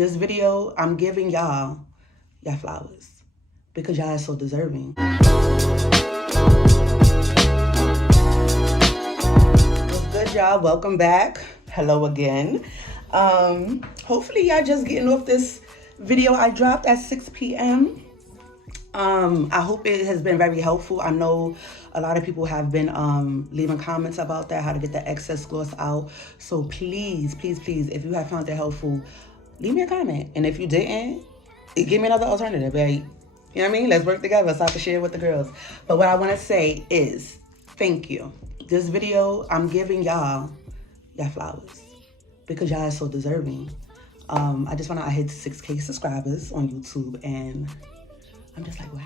This video, I'm giving y'all flowers because y'all are so deserving. What's good, y'all? Welcome back. Hello again. Hopefully y'all just getting off this video I dropped at 6 p.m. I hope it has been very helpful. I know a lot of people have been leaving comments about that, how to get the excess gloss out. So please, if you have found it helpful, leave me a comment. And if you didn't, give me another alternative, right? You know what I mean? Let's work together so I can share with the girls. But what I want to say is thank you. This video, I'm giving y'all flowers because y'all are so deserving. I just found out I hit 6K subscribers on YouTube, and I'm just like, wow.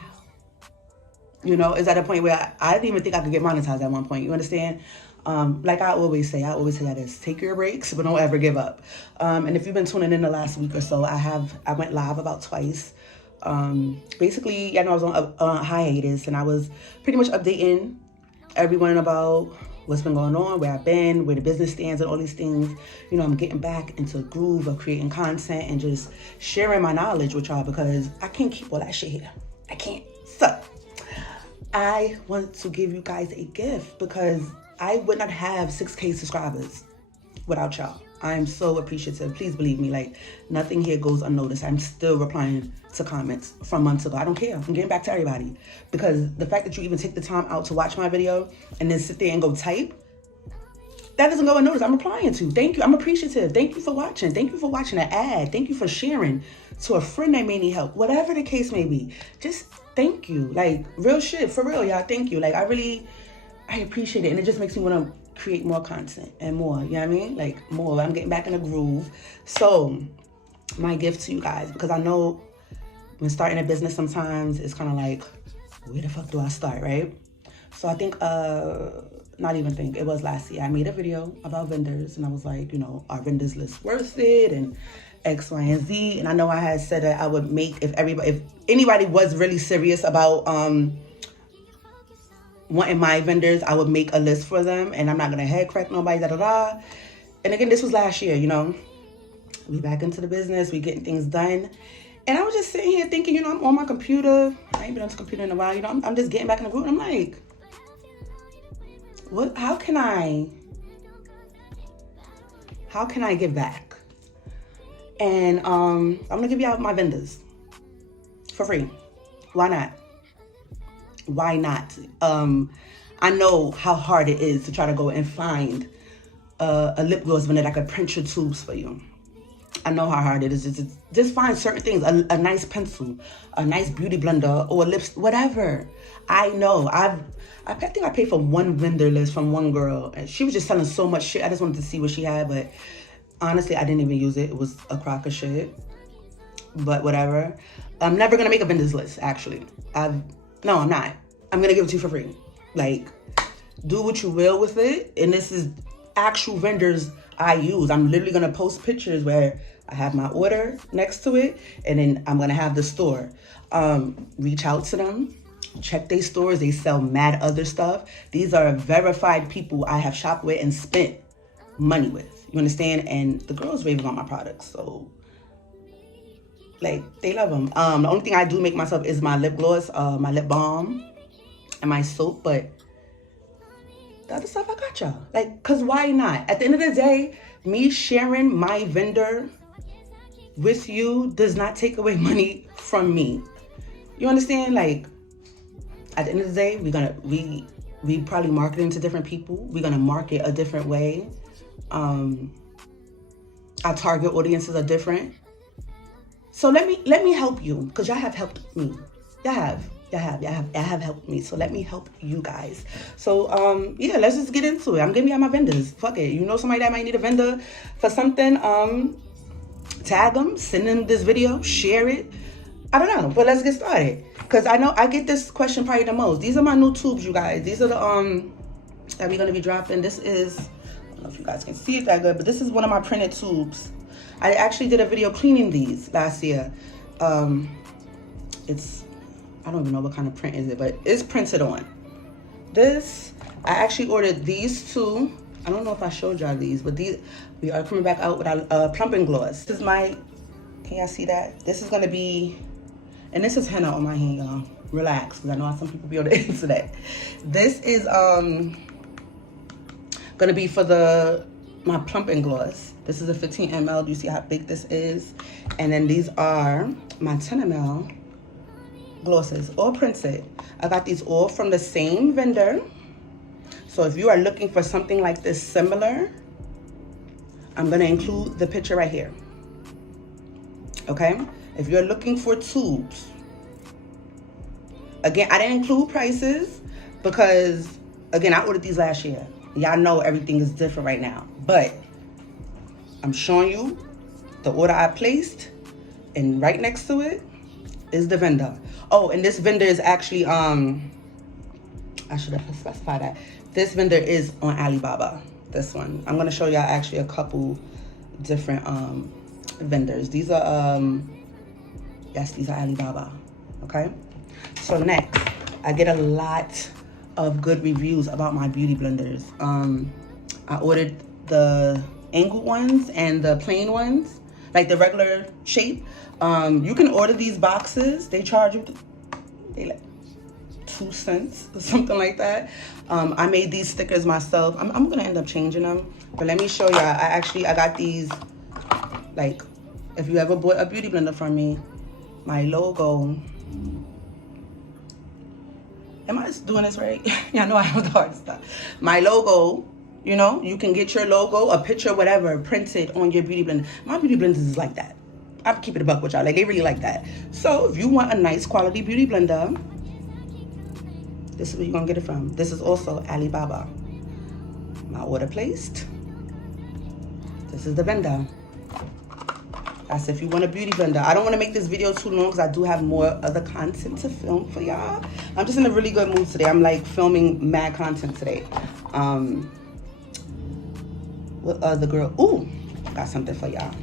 You know, it's at a point where I didn't even think I could get monetized at one point. You understand? Like I always say that is take your breaks, but don't ever give up. And if you've been tuning in the last week or so, I went live about twice. Basically, I know I was on hiatus, and I was pretty much updating everyone about what's been going on, where I've been, where the business stands, and all these things. You know, I'm getting back into a groove of creating content and just sharing my knowledge with y'all because I can't keep all that shit here. I can't. So I want to give you guys a gift because I would not have 6K subscribers without y'all. I'm so appreciative. Please believe me, like nothing here goes unnoticed. I'm still replying to comments from months ago. I don't care. I'm getting back to everybody because the fact that you even take the time out to watch my video and then sit there and go type, that doesn't go unnoticed. I'm replying to. Thank you. I'm appreciative. Thank you for watching. Thank you for watching the ad. Thank you for sharing to a friend that may need help. Whatever the case may be, just thank you. Like real shit, for real, y'all. Thank you. Like I appreciate it, and it just makes me want to create more content and more, you know what I mean? Like more. I'm getting back in the groove. So my gift to you guys, because I know when starting a business sometimes it's kind of like, where the fuck do I start, right? So I think, it was last year, I made a video about vendors, and I was like, you know, are vendors list worth it, and X, Y, and Z. And I know I had said that I would make, if anybody was really serious about wanting my vendors, I would make a list for them, and I'm not gonna head crack nobody, And again, this was last year, you know. We back into the business, we getting things done. And I was just sitting here thinking, you know, I'm on my computer. I ain't been on this computer in a while, you know, I'm just getting back in the groove. And I'm like, how can I give back? And I'm gonna give you out my vendors for free. Why not? Why not? I know how hard it is to try to go and find a lip gloss vendor that could print your tubes for you. I know how hard it is. Just find certain things, a nice pencil, a nice beauty blender, or lips, whatever. I know. I think I paid for one vendor list from one girl, and she was just selling so much shit. I just wanted to see what she had, but honestly, I didn't even use it. It was a crock of shit. But whatever. I'm never gonna make a vendors list, actually. No, I'm not. I'm gonna give it to you for free. Like, do what you will with it. And this is actual vendors I use. I'm literally gonna post pictures where I have my order next to it, and then I'm gonna have the store. Reach out to them, check their stores. They sell mad other stuff. These are verified people I have shopped with and spent money with. You understand? And the girls raving on my products, so like they love them. The only thing I do make myself is my lip gloss, my lip balm, and my soap. But the other stuff I got y'all. Like, cause why not? At the end of the day, me sharing my vendor with you does not take away money from me. You understand? Like, at the end of the day, we probably marketing to different people. We're gonna market a different way. Our target audiences are different. So let me help you, because y'all have helped me. Y'all have helped me. So let me help you guys. So yeah, let's just get into it. I'm giving y'all my vendors. Fuck it. You know somebody that might need a vendor for something, tag them, send them this video, share it. I don't know, but let's get started. Because I know I get this question probably the most. These are my new tubes, you guys. These are the that we're gonna be dropping. This is, I don't know if you guys can see it that good, but this is one of my printed tubes. I actually did a video cleaning these last year. It's, I don't even know what kind of print is it, but it's printed on. This, I actually ordered these two. I don't know if I showed y'all these, but these, we are coming back out with our plumping gloss. This is my Can y'all see that? This is gonna be, and this is henna on my hand, y'all. Relax, because I know how some people be on the internet. This is gonna be for my plumping gloss. This is a 15 ml. Do you see how big this is? And then these are my 10 ml glosses, all printed. I got these all from the same vendor. So if you are looking for something like this similar, I'm gonna include the picture right here. Okay? If you're looking for tubes, again, I didn't include prices because, again, I ordered these last year. Y'all know everything is different right now, but I'm showing you the order I placed, and right next to it is the vendor. Oh, and this vendor is actually, I should have specified that. This vendor is on Alibaba, this one. I'm gonna show y'all actually a couple different vendors. These are, yes, these are Alibaba, okay? So next, I get a lot of good reviews about my beauty blenders. I ordered the angled ones and the plain ones, like the regular shape. You can order these boxes. They charge you, they like 2 cents or something like that. I made these stickers myself. I'm gonna end up changing them, but let me show y'all. I got these, like, if you ever bought a beauty blender from me, my logo. Am I doing this right? Yeah, I know I have the hard stuff. My logo, you know, you can get your logo, a picture, whatever, printed on your beauty blender. My beauty blenders is like that. I'll keep it a buck with y'all. Like, they really like that. So if you want a nice quality beauty blender, this is where you're gonna get it from. This is also Alibaba. My order placed. This is the vendor. That's if you want a beauty blender. I don't want to make this video too long because I do have more other content to film for y'all. I'm just in a really good mood today. I'm like filming mad content today. What other girl? Ooh, got something for y'all.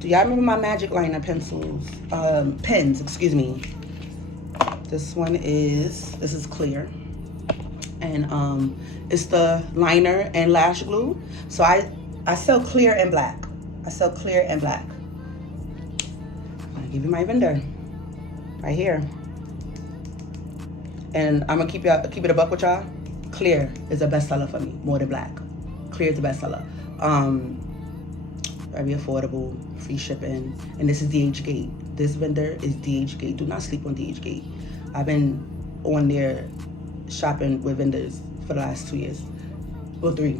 Do y'all remember my magic liner pencils? Pens, excuse me. This one is, this is clear. And it's the liner and lash glue. So I sell clear and black. I sell clear and black. I'm gonna give you my vendor right here. And I'm gonna keep it a buck with y'all. Clear is a bestseller for me, more than black. Clear is a bestseller. Very affordable, free shipping. And this is DHgate. This vendor is DHgate. Do not sleep on DHgate. I've been on there shopping with vendors for the last 2 years. Well, 3.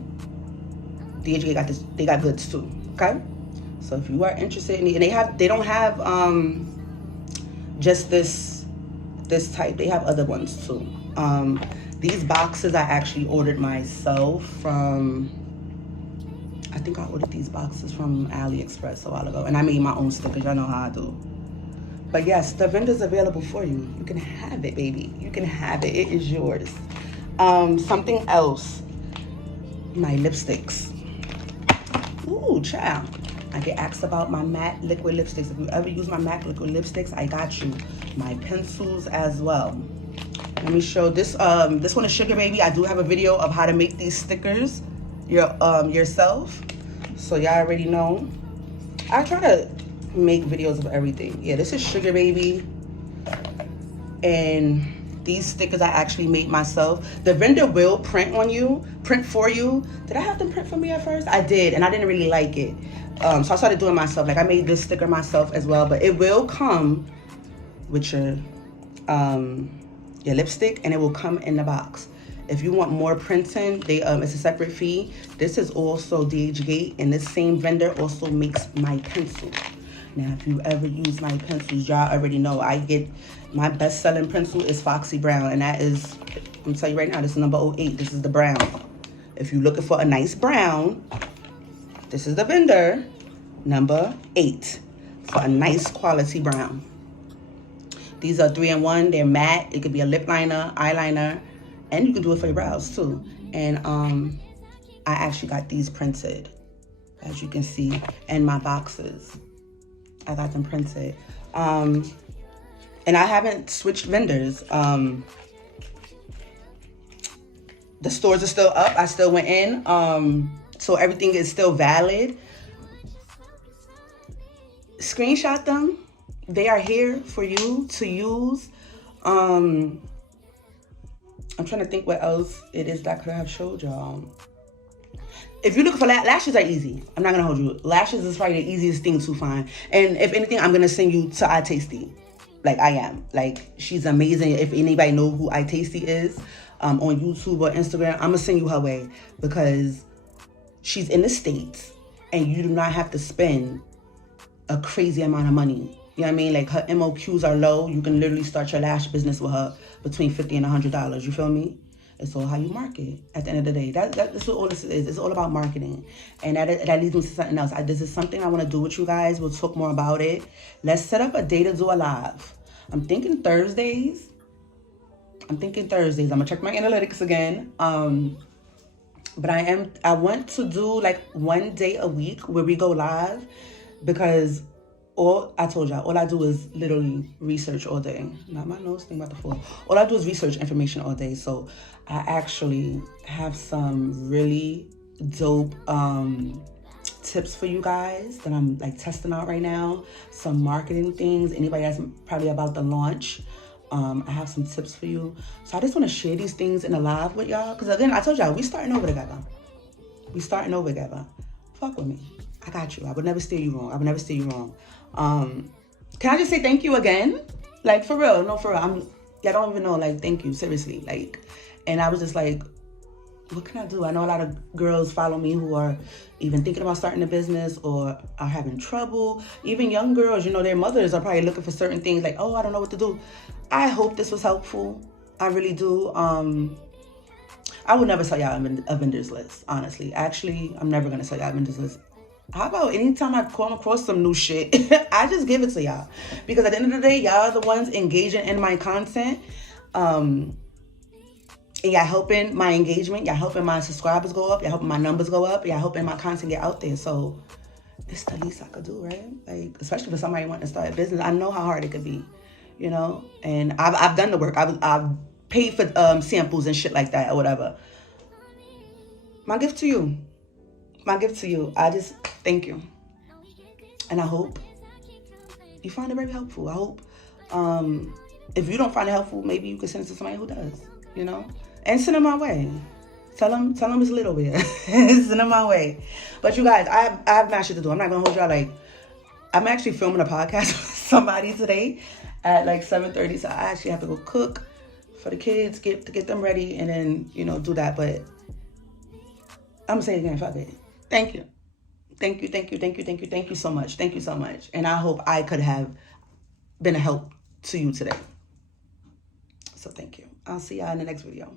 DHgate got this, they got goods too, okay? So if you are interested in it, and they don't have just this type, they have other ones too. These boxes I actually ordered myself from, I think I ordered these boxes from AliExpress a while ago, and I made my own stickers. Y'all know how I do. But yes, the vendor's available for you. You can have it, baby. You can have it. It is yours. Something else, my lipsticks. Ooh, child. I get asked about my matte liquid lipsticks. If you ever use my matte liquid lipsticks, I got you. My pencils as well. Let me show this. This one is Sugar Baby. I do have a video of how to make these stickers yourself. So y'all already know. I try to make videos of everything. Yeah, this is Sugar Baby. And these stickers I actually made myself. The vendor will print for you. Did I have them print for me at first? I did, and I didn't really like it. So I started doing it myself. Like, I made this sticker myself as well, but it will come with your lipstick, and it will come in the box. If you want more printing, it's a separate fee. This is also DHgate, and this same vendor also makes my pencils. Now, if you ever use my pencils, y'all already know my best-selling pencil is Foxy Brown, and that is, I'm gonna tell you right now, this is number 08. This is the brown. If you're looking for a nice brown, this is the vendor, number 8, for a nice quality brown. These are 3-in-1. They're matte. It could be a lip liner, eyeliner, and you can do it for your brows too. And I actually got these printed, as you can see, in my boxes. I got them printed. And I haven't switched vendors. The stores are still up. I still went in. So everything is still valid. screenshot them. They are here for you to use. I'm trying to think what else it is that I could have showed y'all. If you're looking for lashes are easy. I'm not gonna hold you. Lashes is probably the easiest thing to find. And if anything, I'm gonna send you to iTasty. Like I am. Like she's amazing. If anybody know who iTasty is, on YouTube or Instagram, I'm gonna send you her way because she's in the States and you do not have to spend a crazy amount of money. You know what I mean? Like her MOQs are low. You can literally start your lash business with her between $50 and $100. You feel me? It's all how you market. At the end of the day, that's what all this is. It's all about marketing, and that leads me to something else. This is something I want to do with you guys. We'll talk more about it. Let's set up a day to do a live. I'm thinking Thursdays. I'm gonna check my analytics again. But I want to do like one day a week where we go live, because all I do is literally research all day. Not my nose thing about the fall. All I do is research information all day. So I actually have some really dope tips for you guys that I'm like testing out right now. Some marketing things. Anybody that's probably about to launch. I have some tips for you. So I just want to share these things in a live with y'all. Because again, I told y'all, we starting over together. Fuck with me. I got you. I would never steer you wrong. Can I just say thank you again? Like, for real. No, for real. Y'all don't even know, like, thank you. Seriously. Like, and I was just like, what can I do? I know a lot of girls follow me who are even thinking about starting a business or are having trouble. Even young girls, you know, their mothers are probably looking for certain things like, oh, I don't know what to do. I hope this was helpful. I really do. I would never sell y'all a vendor's list, honestly. Actually, I'm never going to sell y'all a vendor's list. How about anytime I come across some new shit, I just give it to y'all. Because at the end of the day, y'all are the ones engaging in my content. And y'all helping my engagement. Y'all helping my subscribers go up. Y'all helping my numbers go up. Y'all helping my content get out there. So it's the least I could do, right? Like, especially for somebody wanting to start a business. I know how hard it could be, you know? And I've done the work. I've paid for samples and shit like that or whatever. My gift to you. I just thank you. And I hope you find it very helpful. I hope if you don't find it helpful, maybe you can send it to somebody who does, you know? And send them my way. Tell them it's lit over here. Send them my way. But you guys, I have mad shit to do. I'm not going to hold y'all. Like, I'm actually filming a podcast with somebody today at like 7:30. So I actually have to go cook for the kids, get them ready, and then, you know, do that. But I'm going to say it again, fuck it. Thank you. Thank you so much. Thank you so much. And I hope I could have been a help to you today. So thank you. I'll see y'all in the next video.